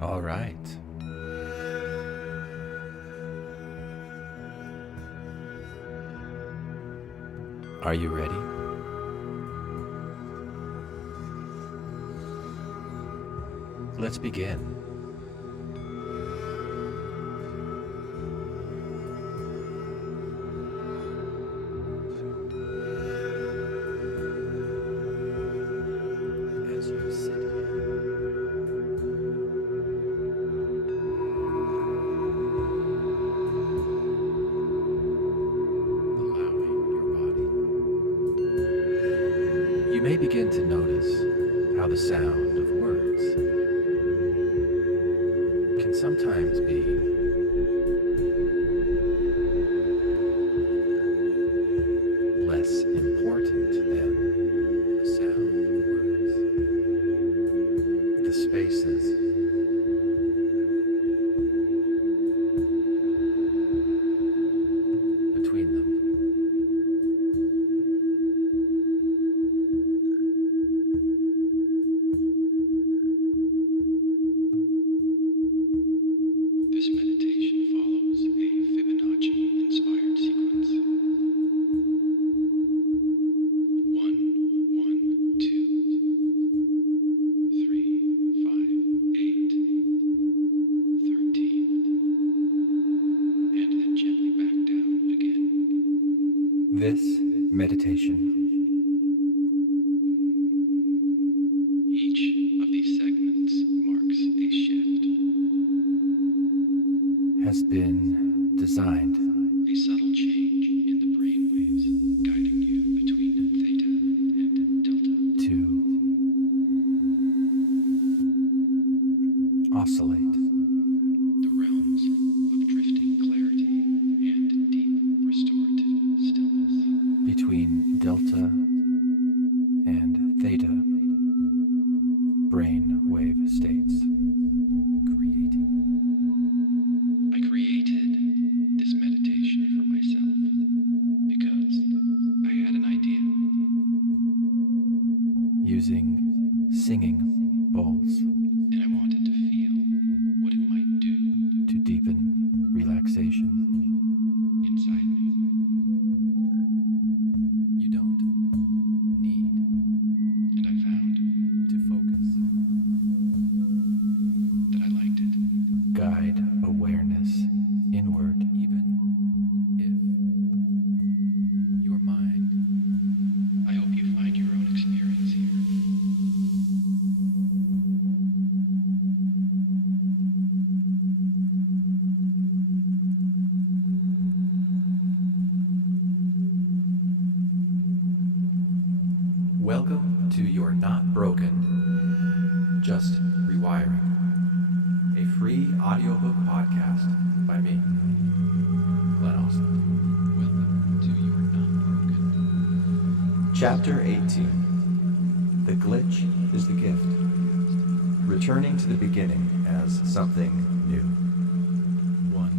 All right. Are you ready? Let's begin. As you sit you may begin to notice how the sound of words can sometimes be less important than the sound of words. The spaces between them. This meditation follows a Fibonacci-inspired sequence. 1, 1, 2, 3, 5, 8, 13, and then gently back down again. This meditation Each of these segments marks a shift, has been designed a subtle change in the brain waves guiding you between theta and delta. to oscillate The realms of drifting clarity and deep restorative stillness. between delta and theta brain wave states. I created this meditation for myself because I had an idea. Using singing bowls And I wanted to feel what it might do to deepen relaxation. inside me. You don't need And I found to focus. that I liked it. Guide awareness inward, even if your mind I hope you find your own experience here. Welcome to You're Not Broken, Just Rewiring, a free audiobook podcast by me, Glenn Ostlund. Welcome to You Are Not Broken. Chapter 18, The Glitch is the Gift, returning to the beginning as something new. 1.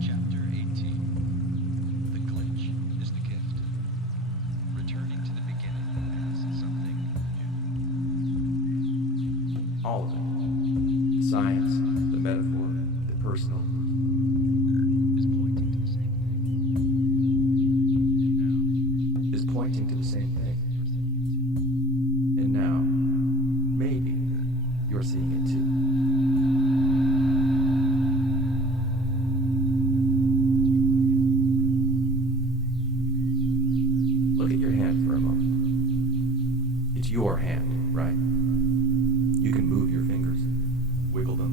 Chapter 18. The glitch is the gift. Returning to the beginning as something new. All of it. The science, the metaphor, the personal. Is pointing to the same thing. And now, Is pointing to the same thing. And now, maybe, you're seeing it too. Look at your hand for a moment. It's your hand, right? You can move your fingers, wiggle them.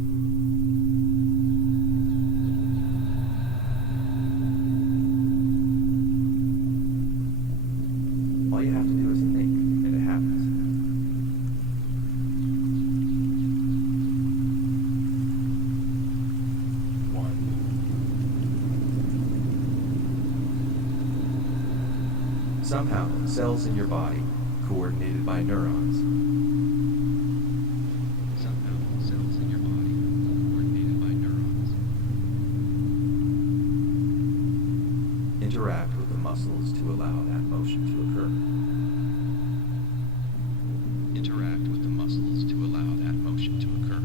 All you have to do is think, and it happens. One. Somehow, cells in your body, coordinated by neurons, somehow cells in your body, coordinated by neurons, interact with the muscles to allow that motion to occur. interact with the muscles to allow that motion to occur.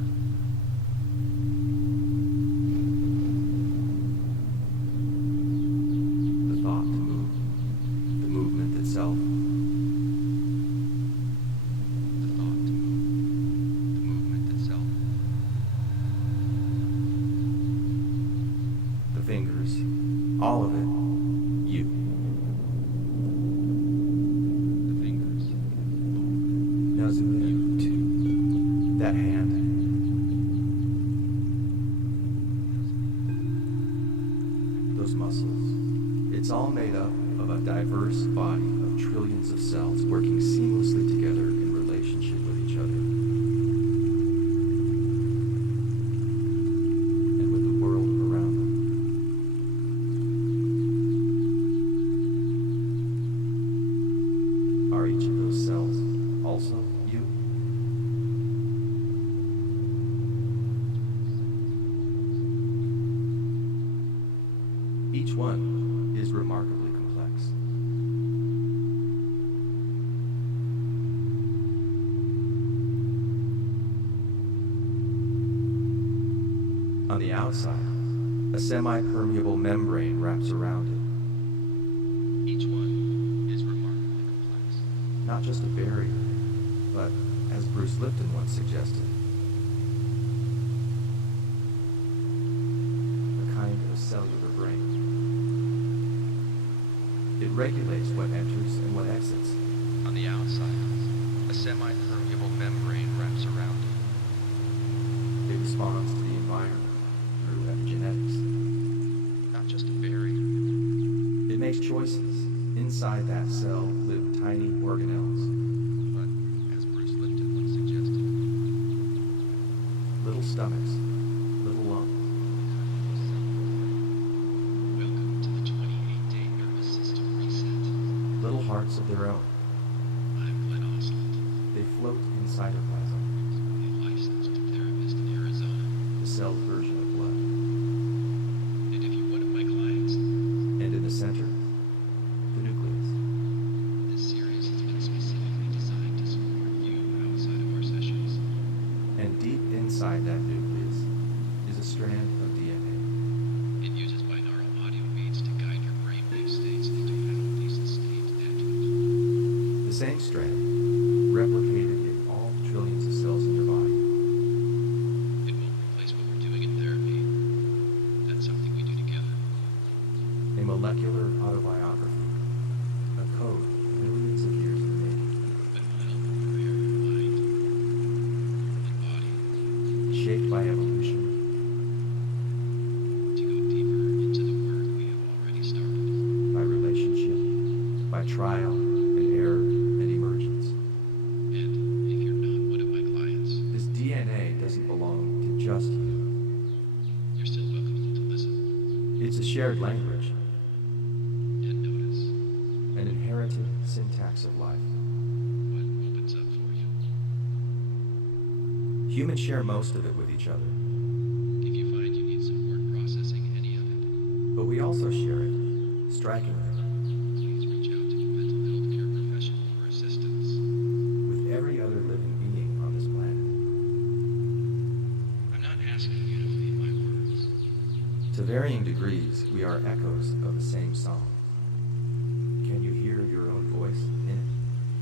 doesn't You too. that hand, those muscles. It's all made up of a diverse body of trillions of cells working seamlessly together in relationship with each other and with the world around them. Are each of those cells also you? Each one is remarkably complex. On the outside, a semi-permeable membrane wraps around it. Each one is remarkably complex. Not just a barrier, but, as Bruce Lipton once suggested, a kind of cellular brain. It regulates what enters and what exits. On the outside, a semi-permeable membrane wraps around it. It responds to the environment through epigenetics. Not just a barrier. It makes choices. Inside that cell live tiny organelles, But, as Bruce Lipton once suggested, little stomachs, little lungs. welcome to the 28-day nervous system reset. Little hearts of their own. I'm Glenn Ostlund, They float in cytoplasm, a licensed therapist in Arizona. the cell's version of blood. And if you're one of my clients, And in the center, the nucleus. this series has been specifically designed to support you outside of our sessions. And deep inside that nucleus is a strand of DNA. It uses binaural audio beats to guide your brainwave states into healthy, sustained attitude. The same strand, replicated in all trillions of cells in your body. It won't replace what we're doing in therapy. That's something we do together. A molecular autobiography, a code millions of years in the making, But it will help prepare your mind and body shaped by evolution, to go deeper into the work we have already started. by relationship, by trial and error and emergence. And if you're not one of my clients, This DNA doesn't belong to just you. you're still welcome to listen It's a shared language, and notice an inherited syntax of life. what opens up for you. Humans share most of it with each other, If you find you need some word processing any of it, but we also share it, strikingly, please reach out to a mental health care professional for assistance. with every other living being on this planet. I'm not asking you to believe my words. To varying degrees, we are echoes of the same song. Can you hear your own voice in it?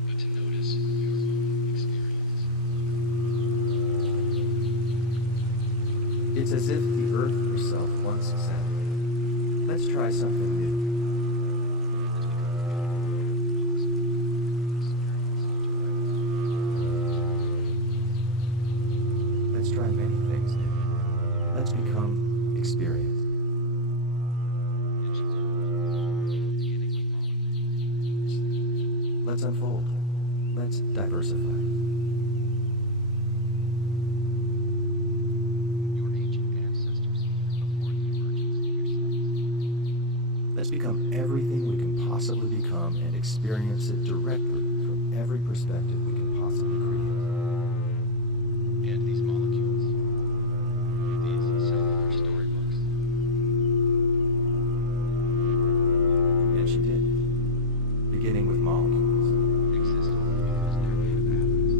But to notice your own experience. It's as if the earth herself once said, let's try something new. Let's try many things new. Let's become experienced. Let's unfold. Let's diversify. Your ancient ancestors before the emergence of yourself. Let's become everything we can possibly become and experience it directly from every perspective we can possibly create. And these molecules, these cellular storybooks, And she did, beginning with molecules. exist only because they're made of atoms.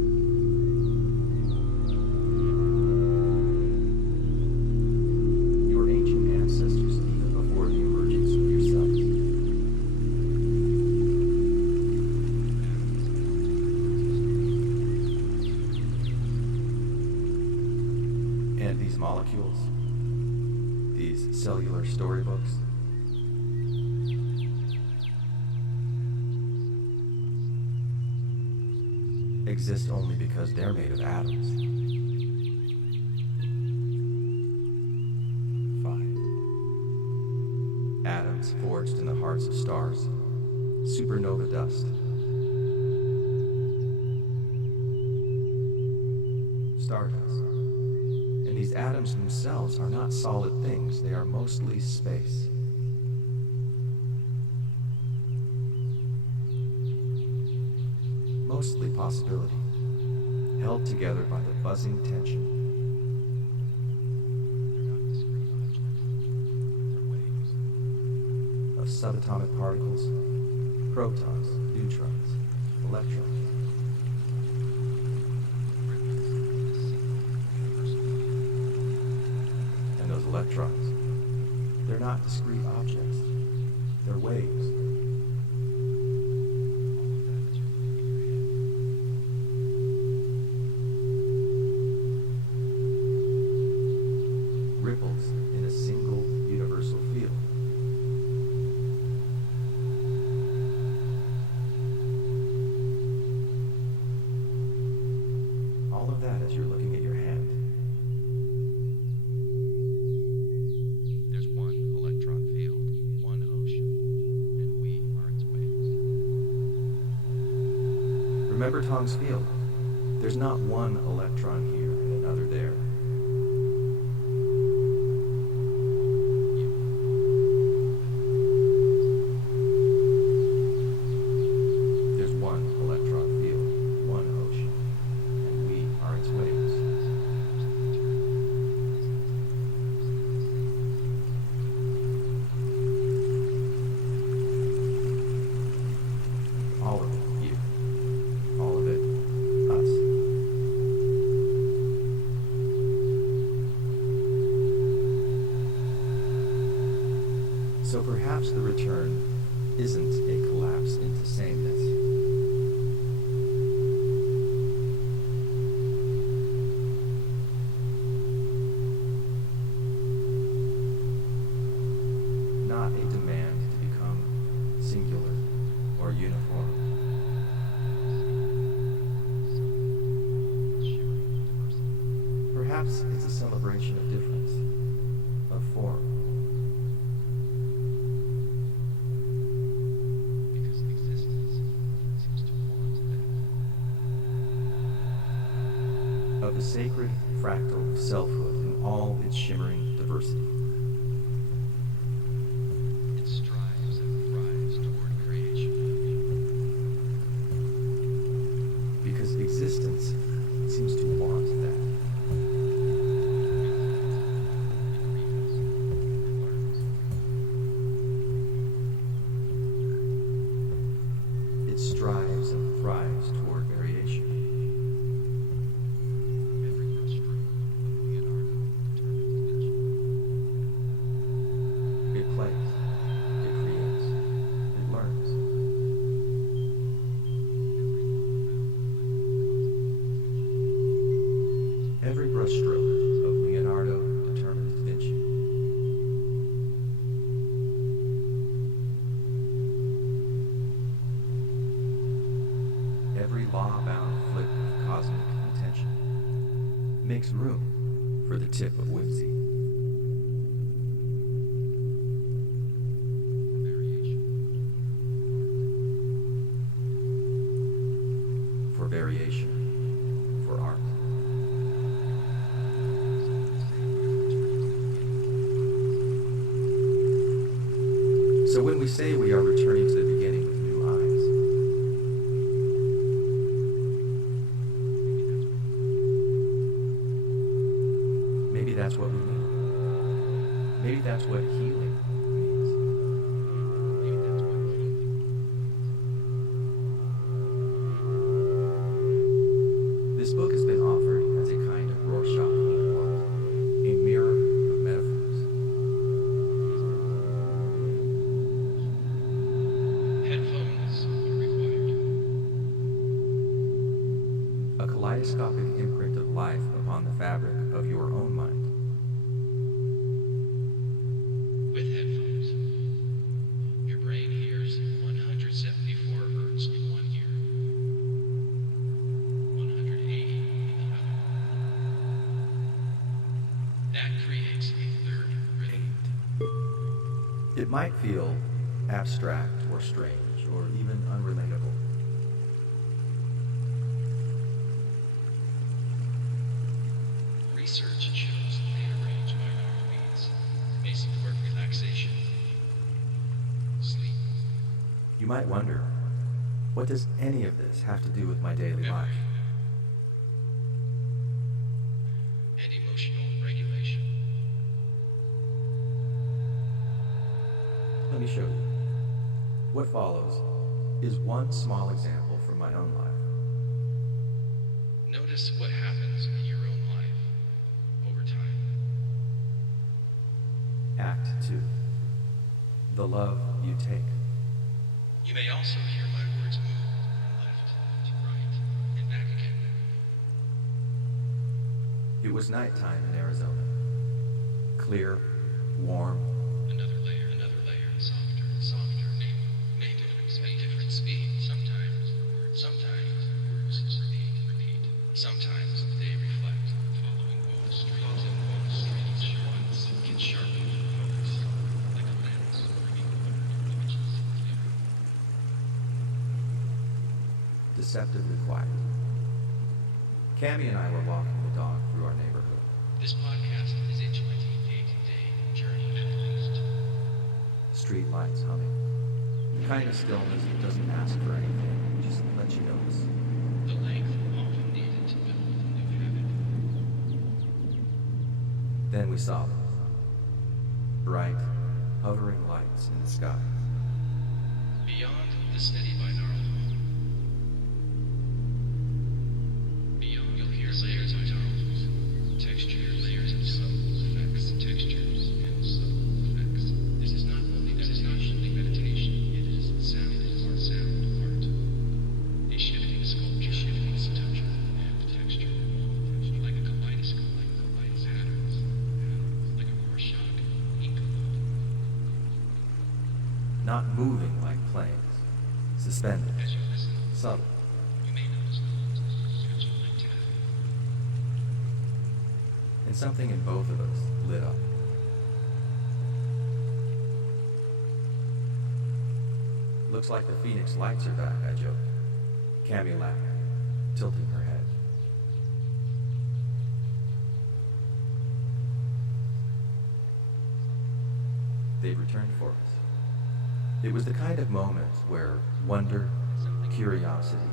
Your ancient ancestors even before the emergence of yourselves. And these molecules, these cellular storybooks, exist only because they're made of atoms. 5. Atoms forged in the hearts of stars, supernova dust. Stardust. And these atoms themselves are not solid things, they are mostly space. Mostly possibility, held together by the buzzing tension. Of subatomic particles, protons, neutrons, electrons. And those electrons, they're not discrete objects, they're waves. Ripples in a single universal field. All of that as you're looking at your hand. There's one electron field, one ocean, and we are its waves. Remember Tong's field. There's not one electron here and another there. There's one electron field, one ocean, and we are its waves. All of it, you. All of it, us. So perhaps the return isn't a collapse into sameness. Not a demand to become singular or uniform. Perhaps it's a celebration of difference, of form. Because existence seems to want that. Of the sacred fractal selfhood in all its shimmering diversity. It strives and thrives toward creation. Because existence seems to want that. It strives and thrives toward variation. Every brushstroke of Leonardo determines vision. It plays, it creates, it learns. Every brushstroke of Leonardo determines Da Vinci. Every law-bound flick of cosmic intention makes room for the tip of whimsy. Variation. For variation, for art. So when we say we are returning to the beginning with new eyes, maybe that's what we mean. Maybe that's what healing means. Maybe that's what healing. This book has been offered as a kind of Rorschach inkwell, a mirror of metaphors. Headphones are required. A kaleidoscopic imprint of life upon the fabric of your own mind. With headphones, your brain hears 174 hertz in 1 ear. It might feel abstract or strange or even unrelatable. Research shows they arrange binaural beats may support relaxation, sleep, You might wonder, what does any of this have to do with my daily memory, life? and emotional regulation. Let me show you. What follows is one small example from my own life. Notice what happens in your own life over time. Act 2. The love you take. You may also hear my words move from left to right and back again. It was nighttime in Arizona. Clear, warm, Another layer, softer, softer, may different speed. Sometimes words repeat. Sometimes they reflect, following both streams at once can sharpen focus like a lens, bringing images clearer. deceptively quiet. Cammie and I were walking the dog through our neighborhood. This podcast is a 28-day journey at least. Street lights humming. The kind of stillness that doesn't ask for anything, just lets you notice. The length often needed to build a new habit. Then we saw them. Bright, hovering lights in the sky. Beyond the steady binaural hum. Beyond, you'll hear layers of tones, textures, layers of subtle effects, textures, and subtle effects. This is not only meditation, it is sound art. A shifting sculpture, shifting structure, and texture. Like a kaleidoscope, patterns, like a Rorschach ink. Not moving like planes. Suspended. As you listen, Subtle. you may notice the stretching like taffy. And something in both of us lit up. Looks like the Phoenix lights are back, I joked. Cammie laughed, tilting her head. They'd returned for us. It was the kind of moment where wonder, curiosity,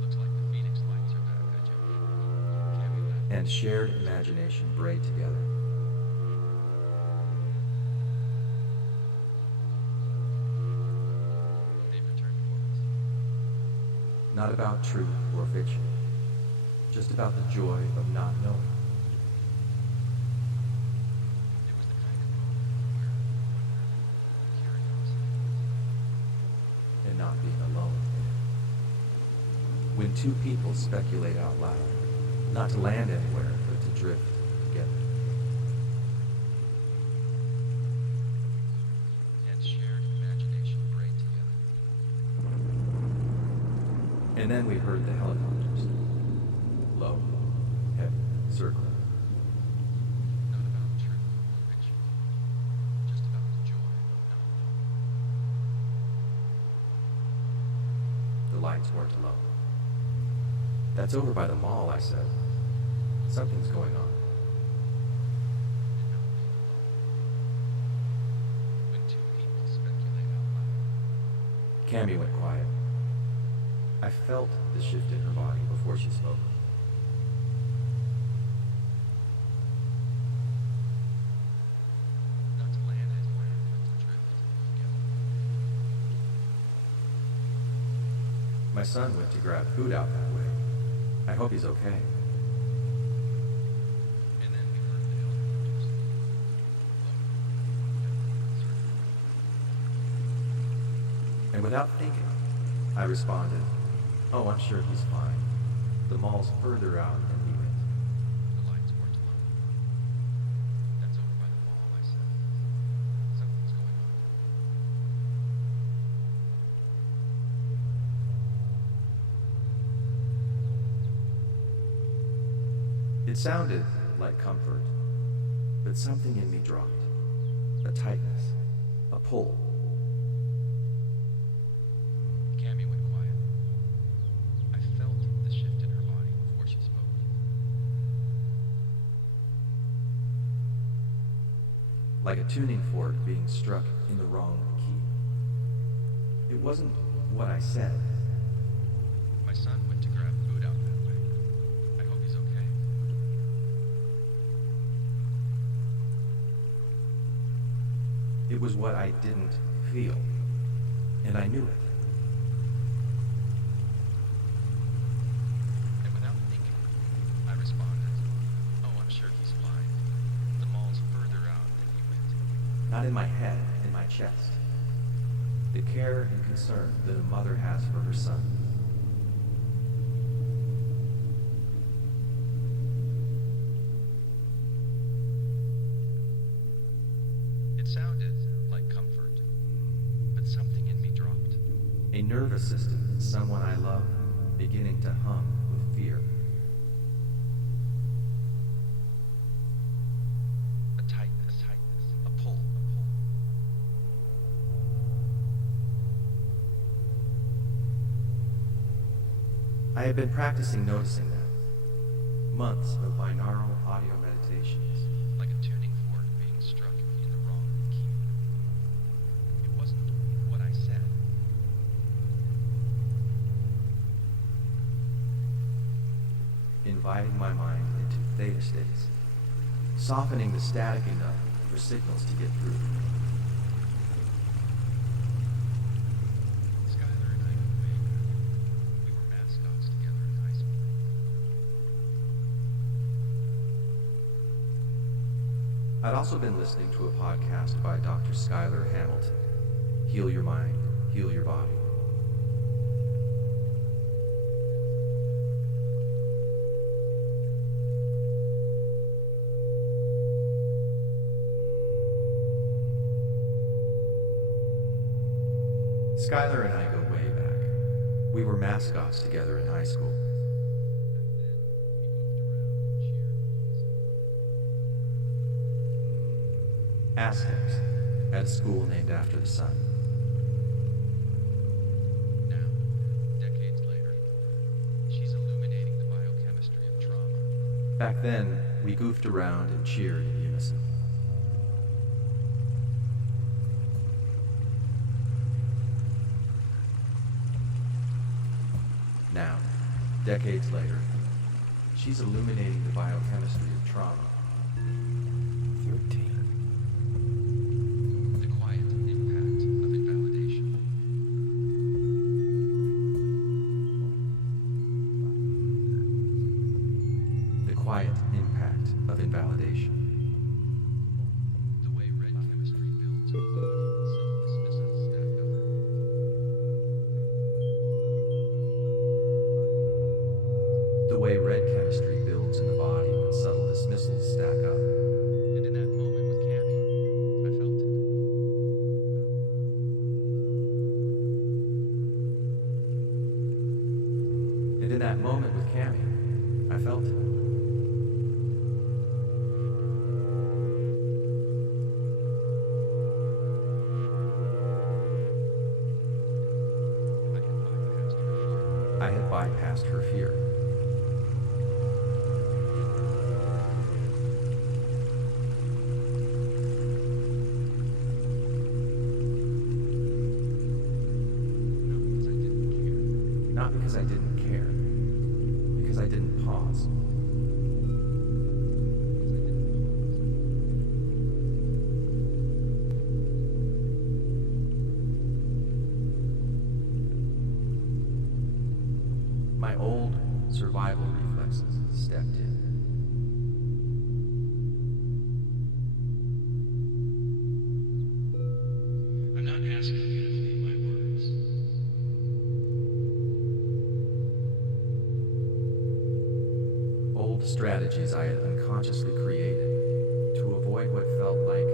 Looks like the Phoenix lights are back, I joked. Cammie laughed. and shared imagination braid together. They've returned for us. Not about truth or fiction, just about the joy of not knowing. It was the kind of moment where wonder, curiosity, And not being alone in it. When two people speculate out loud, not to land anywhere, but to drift together. and shared imagination braid together. And then we heard the helicopters. Low, heavy, circling. Not about truth or fiction, just about the joy of not knowing. The lights weren't alone. That's over by the mall, I said. Something's going on. And not being alone. When two people speculate out loud. Cammie went quiet. I felt the shift in her body before she spoke. Not to land anywhere, but to drift together. My son went to grab food out that way. I hope he's okay. And then we heard the helicopters. Low, heavy, circling. And without thinking, I responded, "Oh, I'm sure he's fine. The mall's further out than he went." The lights weren't alone. That's over by the mall, I said. Something's going on. It sounded like comfort, but something in me dropped. A tightness, a pull. Cammy went quiet. I felt the shift in her body before she spoke. Like a tuning fork being struck in the wrong key. It wasn't what I said. My son went to grab food out that way. I hope he's okay. It was what I didn't feel, and I knew it. And without thinking, I responded, "Oh, I'm sure he's fine. The mall's further out than he went." Not in my head, in my chest. The care and concern that a mother has for her son. It sounded like comfort, but something in me dropped. A nervous system in someone I love beginning to hum with fear. A tightness, a pull. I had been practicing noticing that. Months of binaural audio meditations. Like a tuning fork being struck in the wrong key. It wasn't what I said. Inviting my mind into theta states, softening the static enough for signals to get through. Skylar and I go way back. We were mascots together in high school. I'd also been listening to a podcast by Dr. Skylar Hamilton, Heal Your Mind, Heal Your Body. Skylar and I go way back. We were mascots together in high school. Aztecs, at a school named after the sun. Now, decades later, she's illuminating the biochemistry of trauma. Back then, we goofed around and cheered in unison. Now, decades later, she's illuminating the biochemistry of trauma. 13. The quiet impact of invalidation. The quiet impact of invalidation. The way red chemistry builds a body and subtle dismissals stack up. The way red chemistry builds in the body when subtle dismissals stack up. And in that moment with Cammy, I felt it. And in that moment with Cammy, I felt it. I had bypassed her fear. I had bypassed her fear. Not because I didn't care. Not because I didn't care, because I didn't pause. My old survival reflexes stepped in. I'm not asking you to believe my words. Old strategies I had unconsciously created to avoid what felt like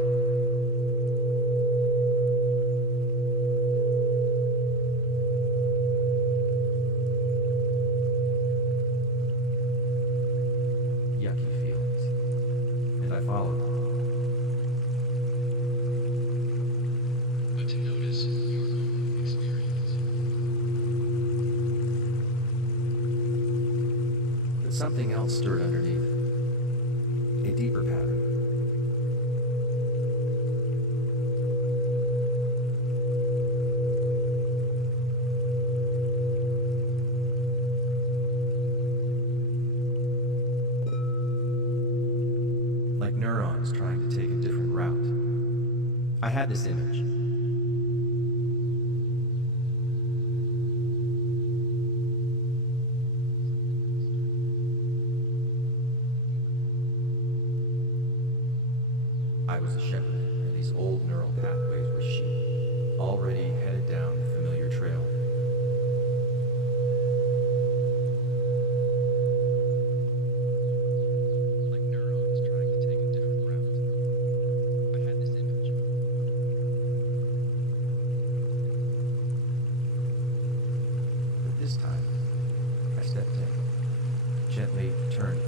yucky feelings. something else stirred underneath. A deeper pattern. Like neurons trying to take a different route. I had this image. I was a shepherd, and these old neural pathways were sheep, already headed down the familiar trail. Like neurons trying to take a different route. I had this image. But this time, I stepped in, gently turned.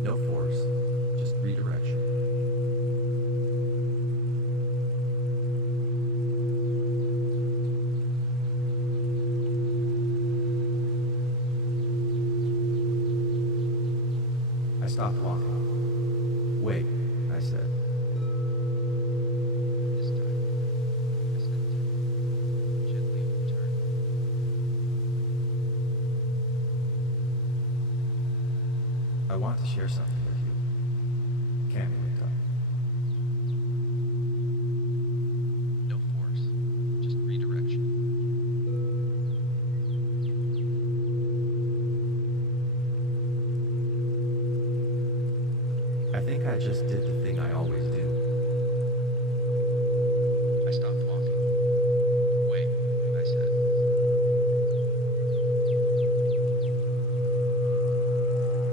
No force, just redirection. I stopped walking. Wait, I said. This time, I stepped in, gently turned. I want to share something with you. Cammy looked up. No force, just redirection. I think I just did the thing I always do. I stopped walking. Wait, I said.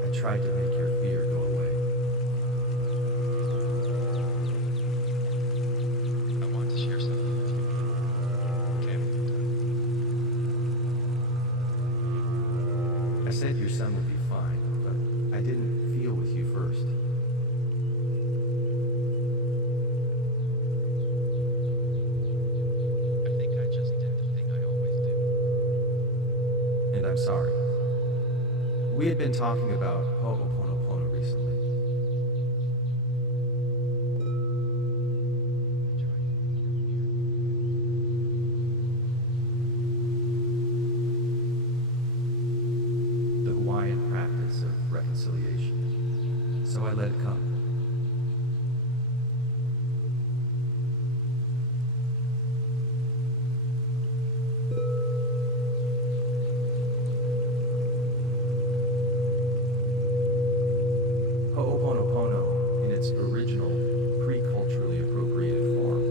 I tried to make your fear go away. I want to share something with you. Cammy looked up. I said your son would be fine, but I didn't feel with you first. I think I just did the thing I always do. And I'm sorry. We had been talking about Ho'oponopono recently. The Hawaiian practice of reconciliation. So I let it come. Ho'oponopono, in its original, pre-culturally appropriated form,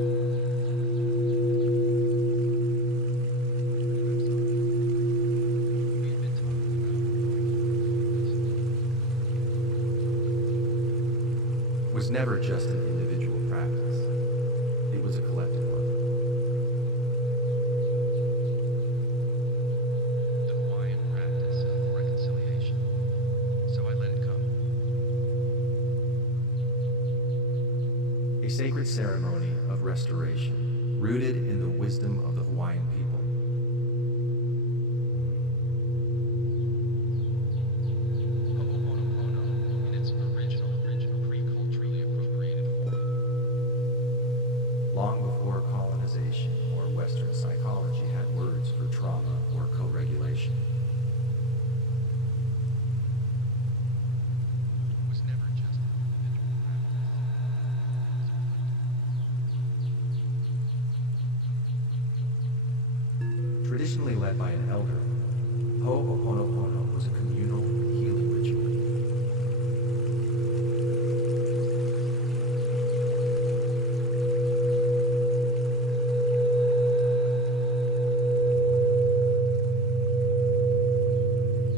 was never just an individual practice. It was a collective one. The Hawaiian practice of reconciliation. So I let it come. A sacred ceremony of restoration, rooted in the wisdom of the Hawaiian people. Ho'oponopono, in its original pre-culturally appropriated form. Long before colonization or Western psychology had words for trauma or co-regulation. Was never just an individual practice. Traditionally led by an elder, Ho'oponopono was a communal healing ritual.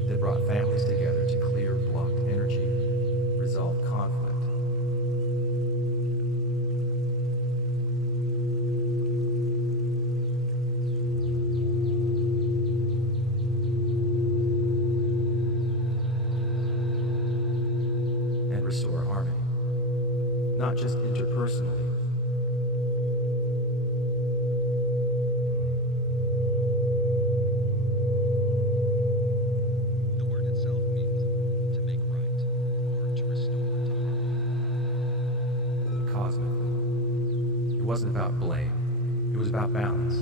That brought families together to clear blocked energy, resolve conflict. And restore harmony. not just interpersonally. The word itself means to make right or to restore to harmony. Cosmically. It wasn't about blame, it was about balance.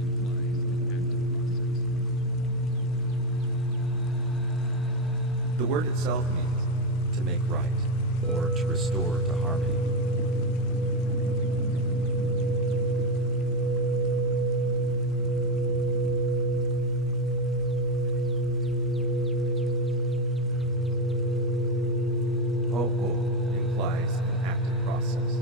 Implies an active process. The word itself means to make right or to restore to harmony. Ho'o implies an active process.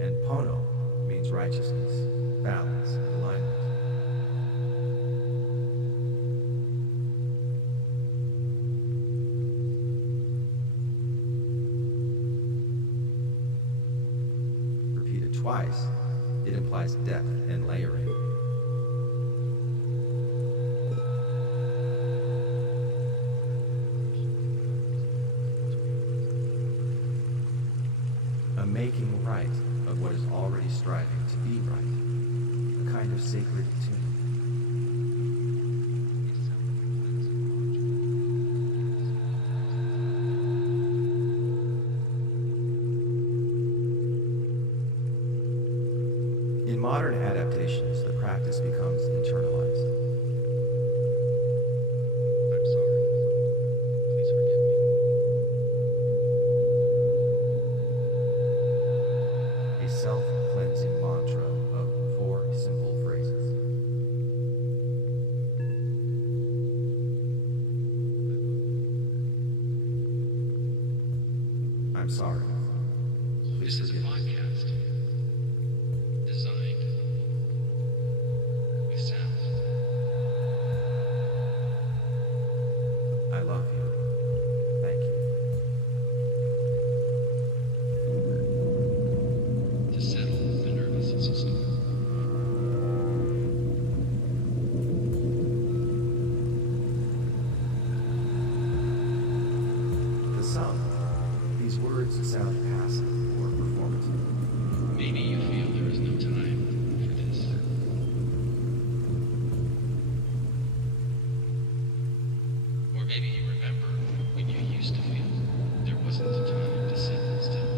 And Pono means righteousness, balance, and alignment. Repeated twice, it implies depth and layering. A making right of what is already striving to be right. A kind of sacred tune. A self-cleansing In modern adaptations, the practice becomes internalized. I'm sorry. Please forgive me. A self-cleansing mantra of 4 simple phrases. I'm sorry. Please This is a forgive me. podcast designed with sound. I love you. Thank you. To settle the nervous system. To some, these words sound passive or performative. Maybe you feel there is no time for this. Or maybe you remember when you used to feel there wasn't time to sit still.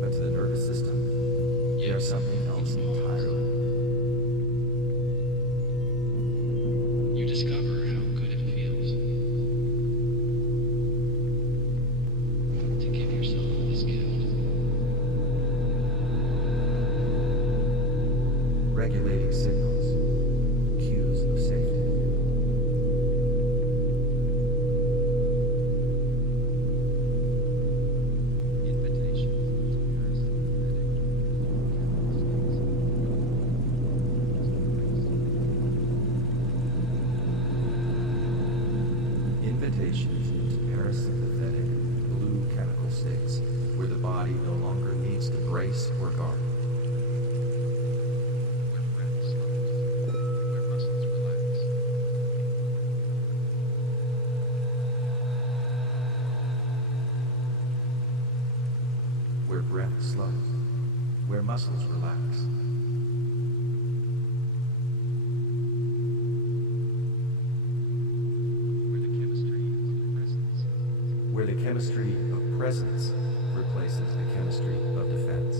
But to the nervous system, there's something else entirely. You discover how good it feels to give yourself this gift. Regulating signals, cues of safety. Invitation to Invitations into parasympathetic blue chemical states where the body no longer needs to brace or guard. where breath slows, where muscles relax. Where breath slows, where muscles relax. Where the chemistry of presence. Where the chemistry of presence replaces the chemistry of defense.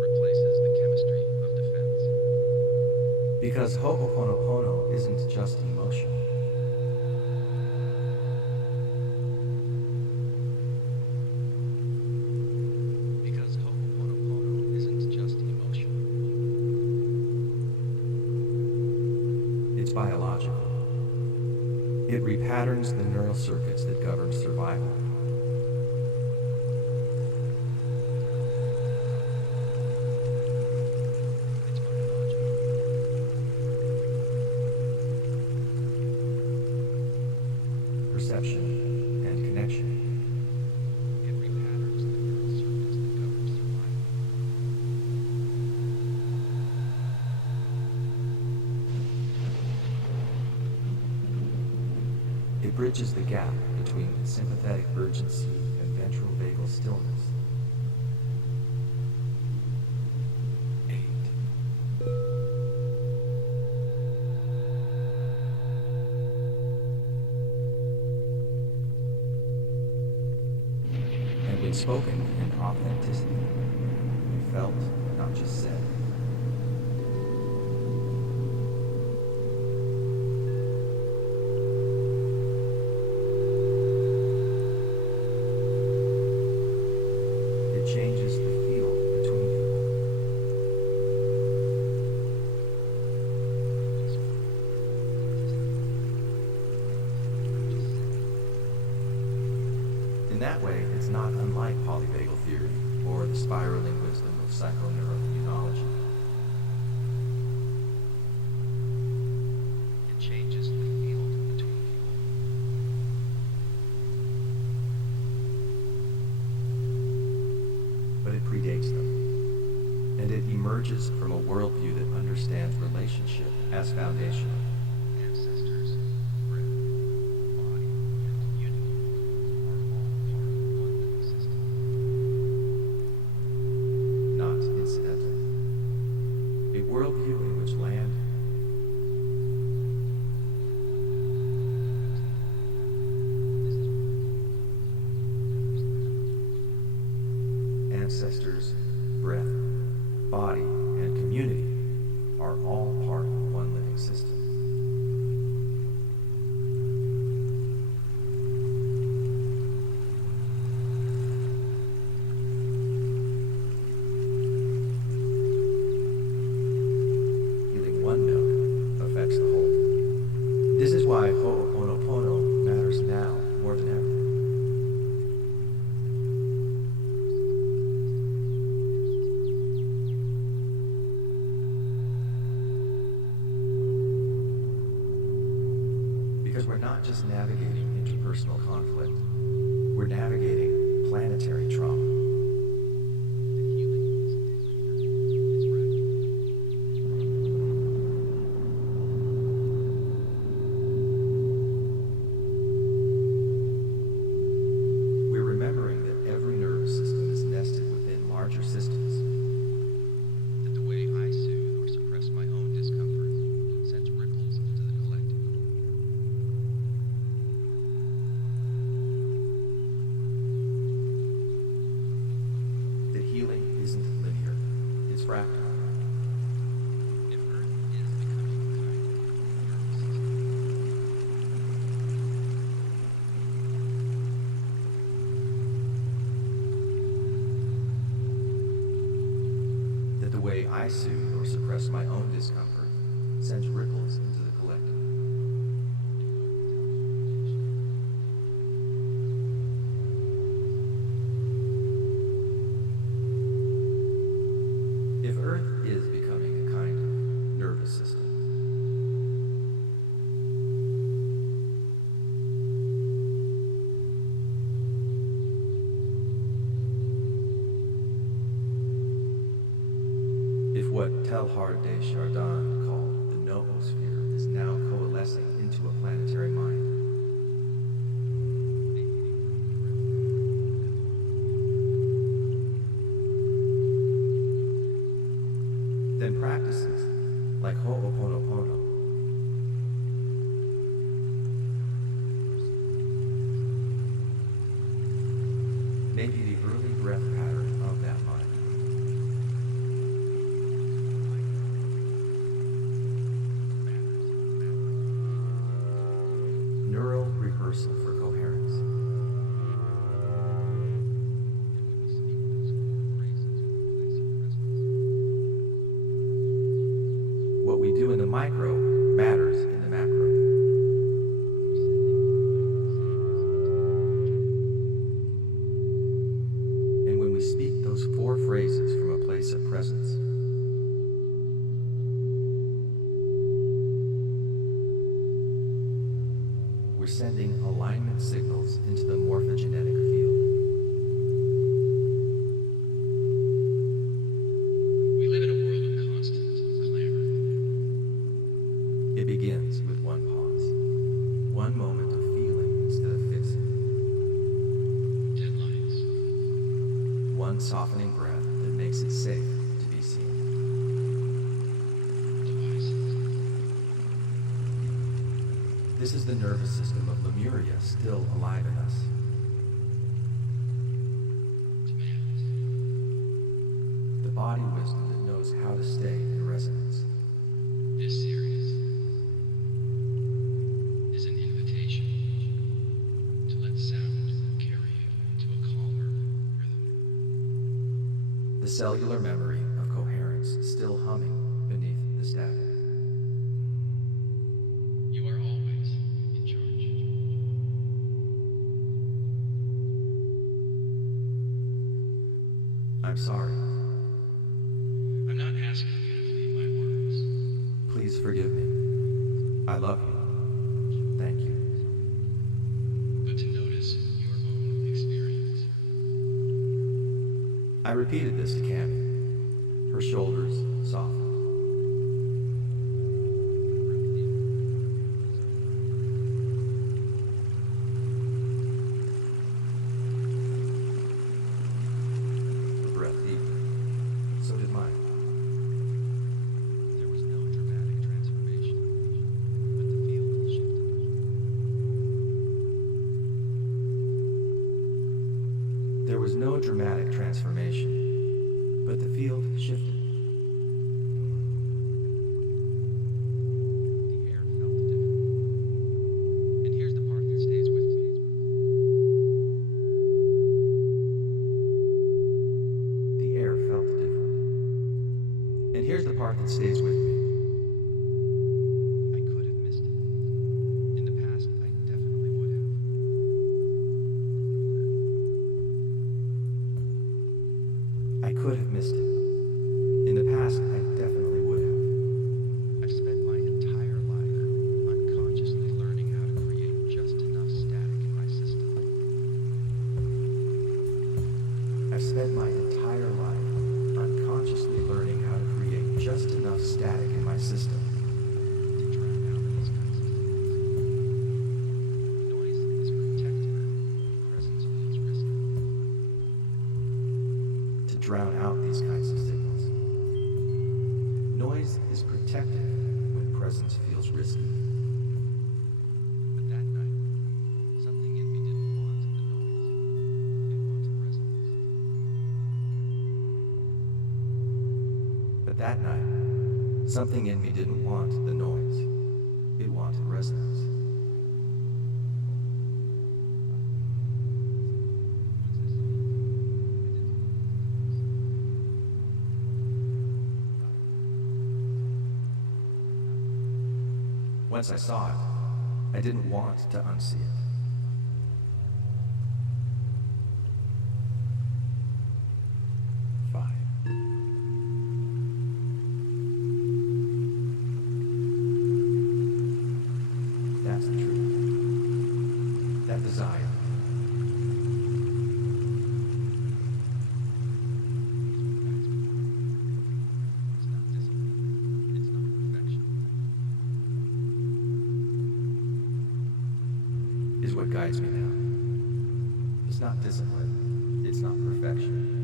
Replaces the chemistry of defense. Because Ho'oponopono isn't just emotion. Because Ho'oponopono isn't just emotion. It's biological. It repatterns the neural circuits that govern survival. perception, and connection. Every patterns the neural circuits that govern survival. It bridges the gap between sympathetic urgency and ventral vagal stillness. 8. And when spoken in authenticity, we felt, not just said. It changes the feel between people. In that way, it's not unlike polyvagal theory or the spiraling wisdom of psychoneuroimmunology. It changes the field between people. But it predates them, and it emerges from a worldview that understands relationship as foundational. Ancestors, breath, body, and community are all part of one living system. Not incidental. A worldview in which land, ancestors, breath, body, and community are all part of one living system. Healing one note affects the whole. This is why Ho'oponopono matters now more than ever. Because we're not just navigating interpersonal conflict, we're navigating planetary trauma. The healing is linear. It's fractal. We're remembering that every nervous system is nested within larger systems. That the way I soothe or suppress my own discomfort sends ripples into the collective. That healing isn't linear, it's fractal. If Earth is becoming a kind of nervous system, That the way I soothe or suppress my own discomfort sends ripples into the collective. If Earth is becoming a kind of nervous system, if what Teilhard de Chardin called the noosphere is now coalescing into a planetary mind, then practices like Ho'oponopono may be the early breath pattern of that mind. Neural rehearsal for coherence. What we do in the micro matters in the macro. And when we speak those 4 phrases from a place of presence, we're sending sending alignment signals into the morphogenetic field. We live in a world of constant clamor. It begins with one pause, one moment of feeling instead of fixing, Deadlines. one softening breath that makes it safe to be seen. Devices. This is the nervous system of Lemuria still alive in us. Demands. The body wisdom that knows how to stay in resonance. This series is an invitation to let sound carry you into a calmer rhythm. The cellular memory of coherence still humming beneath the static. You are always in charge. I'm sorry. I'm not asking you to believe my words. Please forgive me. I love you. Thank you. But to notice your own experience. I repeated this to Cammy. Her shoulders softened. Her breath deepened. So did mine. There was no dramatic transformation, but the field shifted. There was no dramatic transformation, but the field shifted. The air felt different. And here's the part that stays with me. The air felt different. And here's the part that stays with me. I could have missed it. In the past, I definitely would have. I could have missed it. In the past, I definitely would have. I've spent my entire life unconsciously learning how to create just enough static in my system. I've spent my entire life unconsciously learning how to create just enough static in my system To drown out these kinds of things. Noise is protected when presence feels risky. to drown out these kinds of signals. Noise is protective when presence feels risky. But that night, something in me didn't want the noise. It wanted resonance. But that night, something in me didn't want the noise. It wanted resonance. Once I saw it, I didn't want to unsee it. Five. That's the truth. That desire. It's not discipline. It's not perfection. Is what guides me now. It's not discipline. It's not perfection.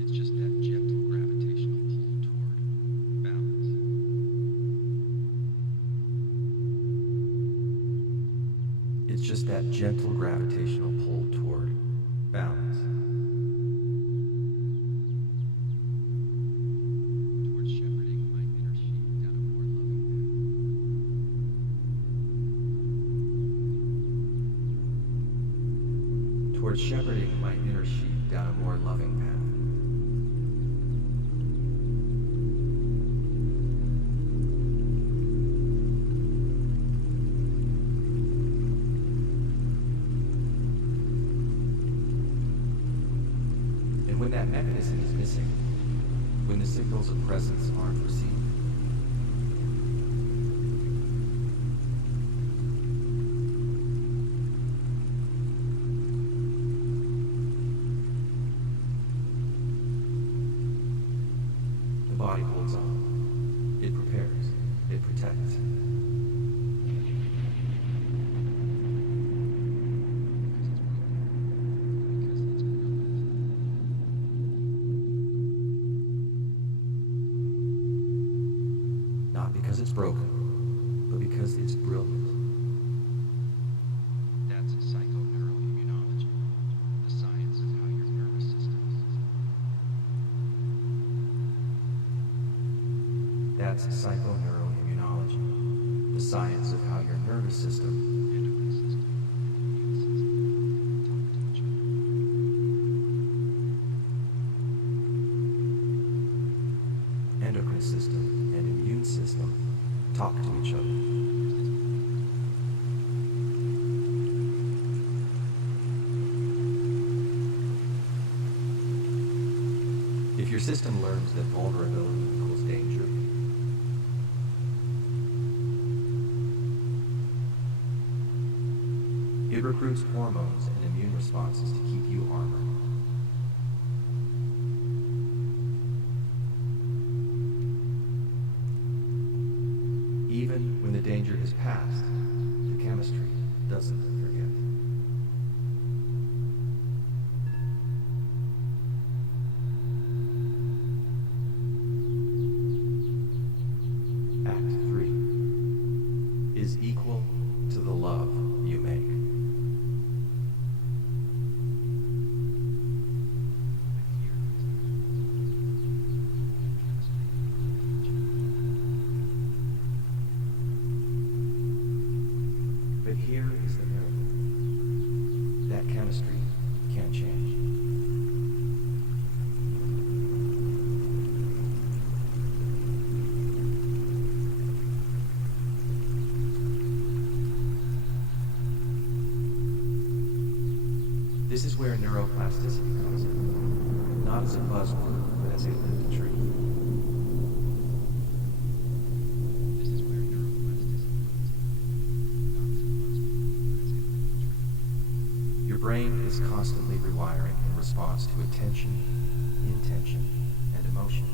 It's just that gentle gravitational pull toward balance. It's just that gentle gravitational pull toward balance. Towards shepherding my inner sheep down a more loving path. Towards shepherding my inner sheep down a more loving path. And when that mechanism is missing, when the signals of presence aren't received, Not because it's broken, but because it's brilliant. That's psychoneuroimmunology, the science of how your nervous system That's psychoneuroimmunology, the science of how your nervous system, endocrine system, immune system, talk to each other. endocrine system, and immune system talk to each other. If your system learns that vulnerability equals danger, it recruits hormones and immune responses to keep you armored. Even when the danger is past, the chemistry doesn't forget. Act 3 is equal to the love you make. But here is the miracle. That chemistry can change. This is where neuroplasticity comes in, not as a buzzword, but as a lived truth. This is where neuroplasticity comes in. Not as a buzzword, but as a living truth. Your brain is constantly rewiring in response to attention, intention, and emotion.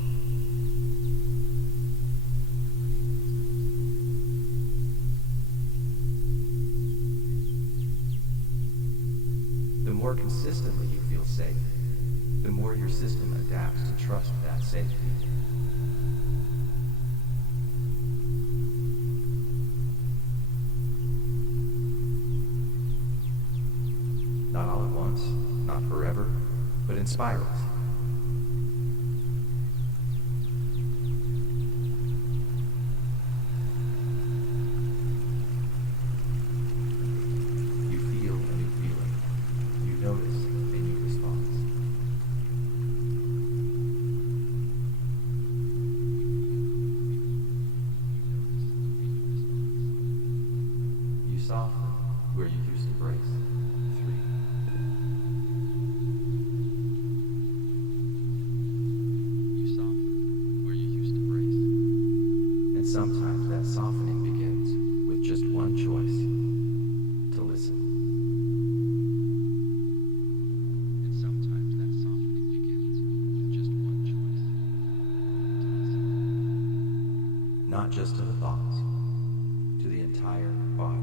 The more consistently you feel safe, the more your system adapts to trust that safety. Not all at once, not forever, but in spirals. You feel a new feeling. You notice a new response. You soften where you used to brace. 3. You soften where you used to brace. And sometimes that softening begins with just one choice: to listen. And sometimes that softening begins with just one choice. Not just to the thoughts, to the entire body.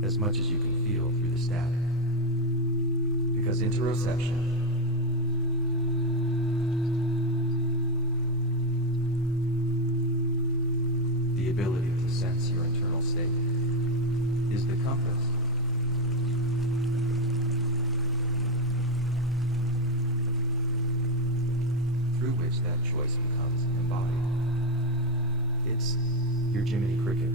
As much as you can feel through the static. Because interoception, the ability to sense your internal state, is the compass. Through which that choice becomes embodied. It's your Jiminy Cricket.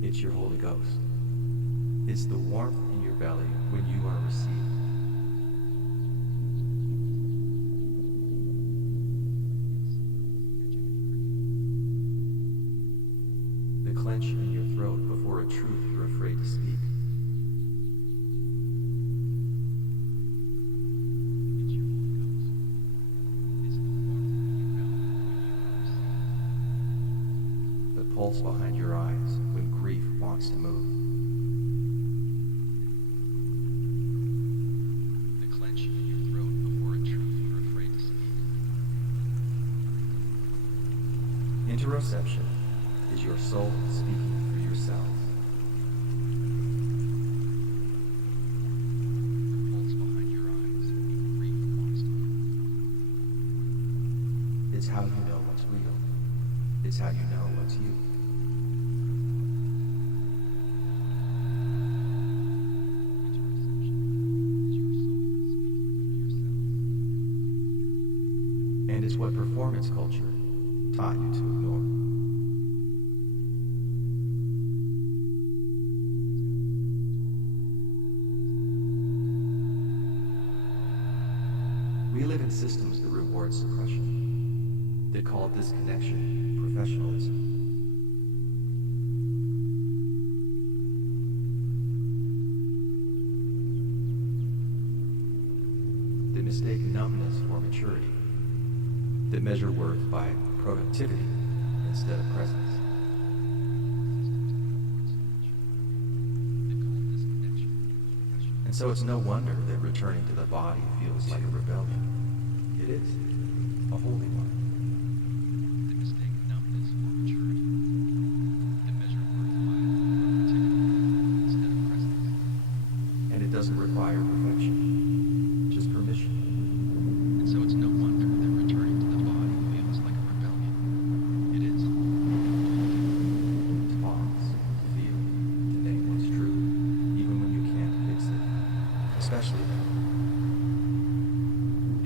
It's your Holy Ghost. It's the warmth in your belly when you are received. The clench in your throat before a truth you're afraid to speak. It's your Holy Ghost. It's the warmth in your belly when you are received. The pulse behind your eyes Proception is your soul speaking for yourself. Pulse behind your eyes. Breathe honestly. It's how you know what's real. It's how you know what's you. And it's what performance culture taught you to ignore. We live in systems that reward suppression, that call disconnection professionalism. That mistake numbness for maturity, that measure worth by productivity instead of presence. And so it's no wonder that returning to the body feels like a rebellion. It is a holy one. The mistake numbness for maturity. The measure worth by productivity instead of presence. And it doesn't require perfection, just permission. And so it's no wonder that returning to the body feels like a rebellion. It is. To pause, to feel, to name what's true, even when you can't fix it. Especially now.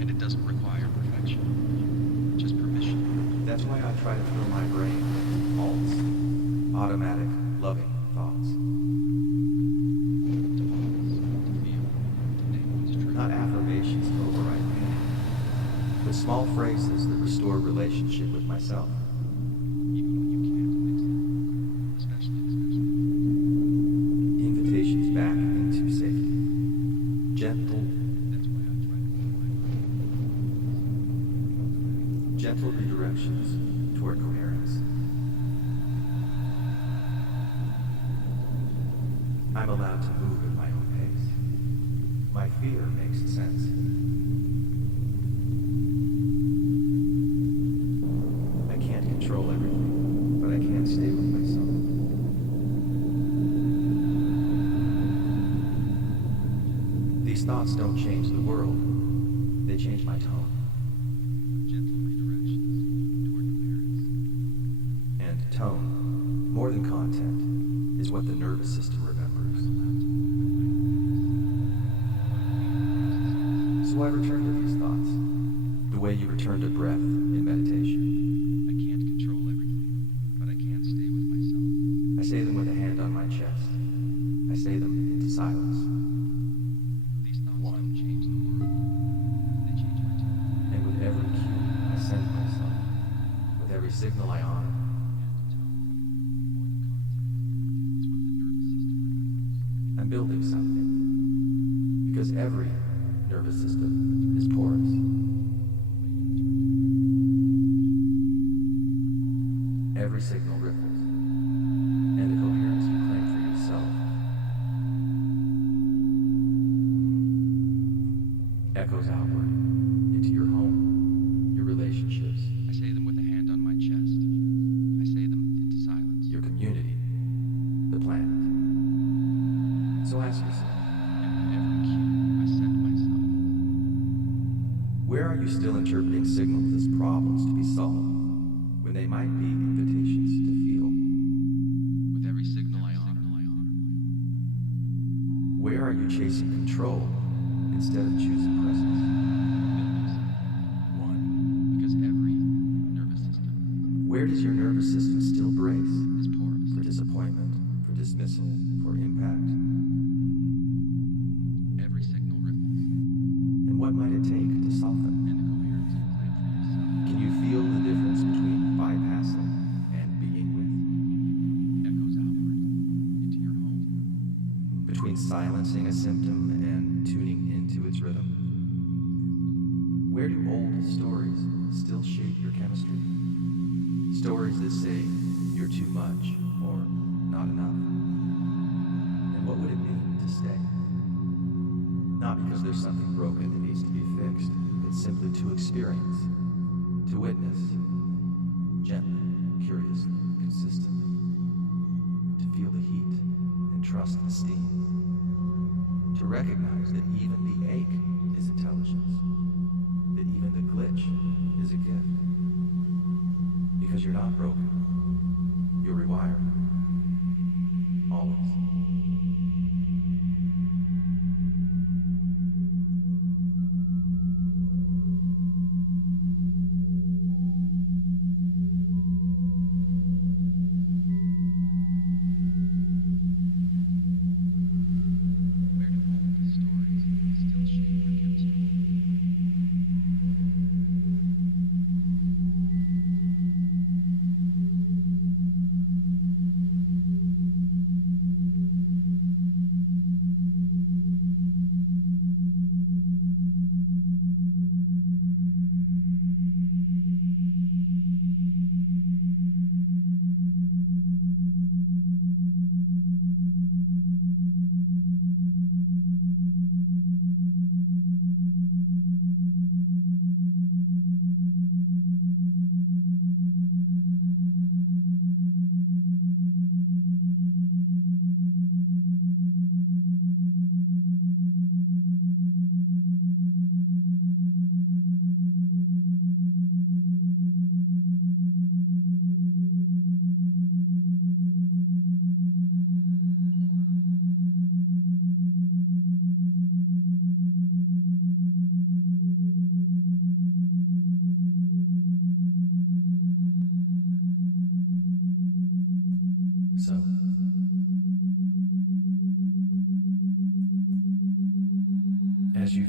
And it doesn't require perfection, just permission. That's why I try to fill my brain with alts, automatic, loving thoughts. To pause, to feel, to name what's true. Not affirmations to override meaning, but small phrases that restore relationship with myself. Even when you can't fix it. Especially. Invitations back into safety. Gentle, That's why I try to fill my brain. gentle redirections toward coherence. I'm allowed to move at my own pace. My fear makes sense. I can't control everything, but I can stay with myself. These thoughts don't change the world, they change my tone. Gentle redirections toward coherence. And tone, more than content, is what the nervous system remembers. So I return to these thoughts, the way you return to breath in meditation. I can't control everything, but I can stay with myself. I say them with a hand on my chest. I say them into silence. These thoughts don't change the world. They change my tone. And with every cue I send myself, with every signal I honor, And tone, more than content, is what the nervous system remembers. I'm building something. Because every nervous system is porous. Every signal ripples, and the coherence you claim for yourself echoes outward into your home, your relationships, I say them with a hand on my chest. I say them into silence. your community, the planet. So ask yourself, And with every cue, I send myself. where are you still interpreting signals as problems to be solved when they might be invitations to feel? With every signal I honor. Where are you chasing control instead of choosing presence? One. Because every nervous system Where does your nervous system still brace is porous. for disappointment, for dismissal, for impact? Every signal ripples. And what might it take to soften? And the coherence you claim for yourself Can you feel the difference between bypassing and being with? echoes outward into your home. Between silencing a symptom and tuning into its rhythm? Where do old stories still shape your chemistry? Stories that say you're too much or not enough. And what would it mean to stay? Not because there's something broken that needs to be fixed, but simply to experience, to witness, gently, curious. this consistently, to feel the heat and trust the steam, to recognize that even the ache is intelligence, that even the glitch is a gift. Because you're not broken, you're rewired. Always. Where do old stories still shape your chemistry? So, as you